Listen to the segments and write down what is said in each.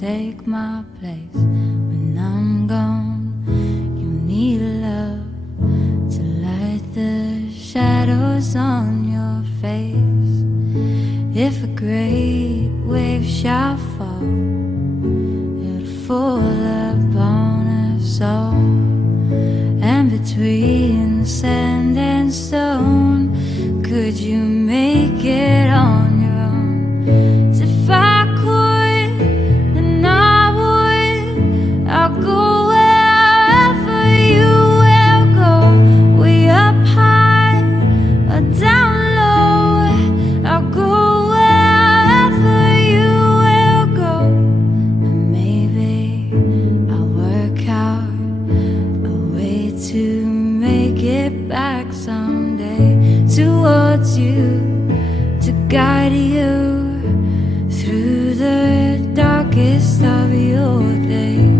take my place when I'm gone. You need love to light the shadows on your face. If a great wave shall fall, it'll fall upon us all. And between sand and stone, could you make it on your own? So if I could, then I would. I'll go wherever you will go, way up high or down low. I'll go wherever you will go, and maybe I'll work out a way to make it back someday towards you, to guide you through the darkest of your days.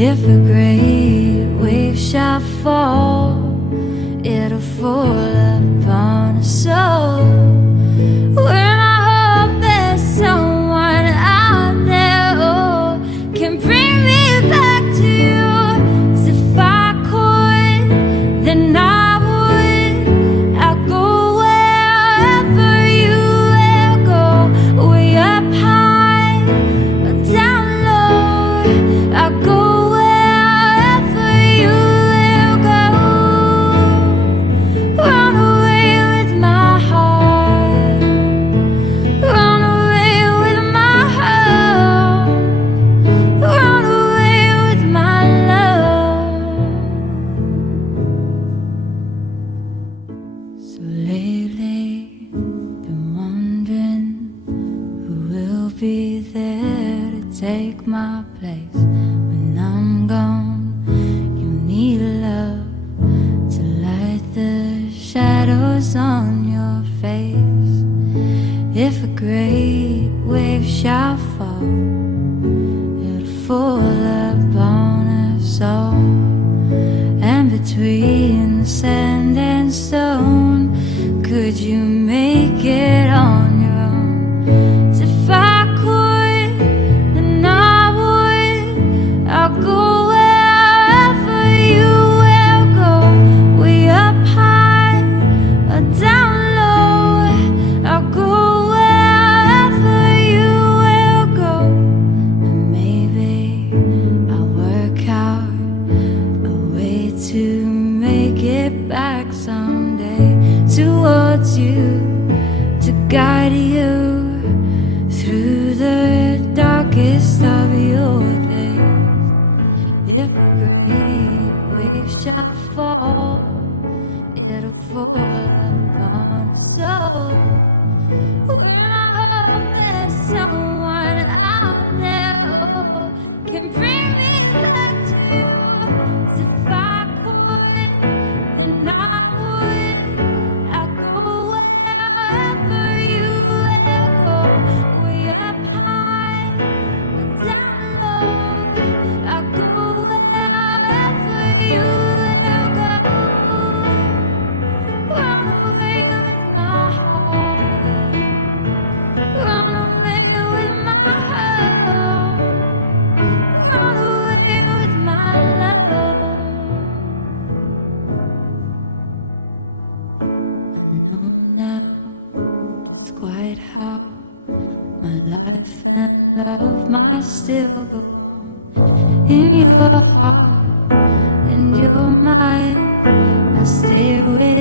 If a great wave shall fall, it'll fall upon us all. When I hope there's someone out there who can bring me back to you. So if I could, then I would. I'll go wherever you will go, way up high or down low. I'll go wherever you will go. Run away with my heart, run away with my heart, run away with my love. So lately, been wondering who will be there to take my place when I'm gone. You need love to light the shadows on your face. If a great wave shall fall, it'll fall upon us all. And between sand and stone, could you make it on your own? So if I could, then I would. I'll go wherever you will go, way up high or down low. I'll go wherever you will go, and maybe I'll work out a way to make it back someday towards you, to guide you through the darkest of your days. If a great wave shall fall, it'll fall upon us all. When I hope there's someone out there who can bring me back to you. So if I could, then I would. I'll go wherever you will go, way up high or down low. I'll go wherever you will go. Run away with my heart, run away with my heart, run away with my love. I know now just quite how my life and love must still go on. In your heart and your mind, I stay with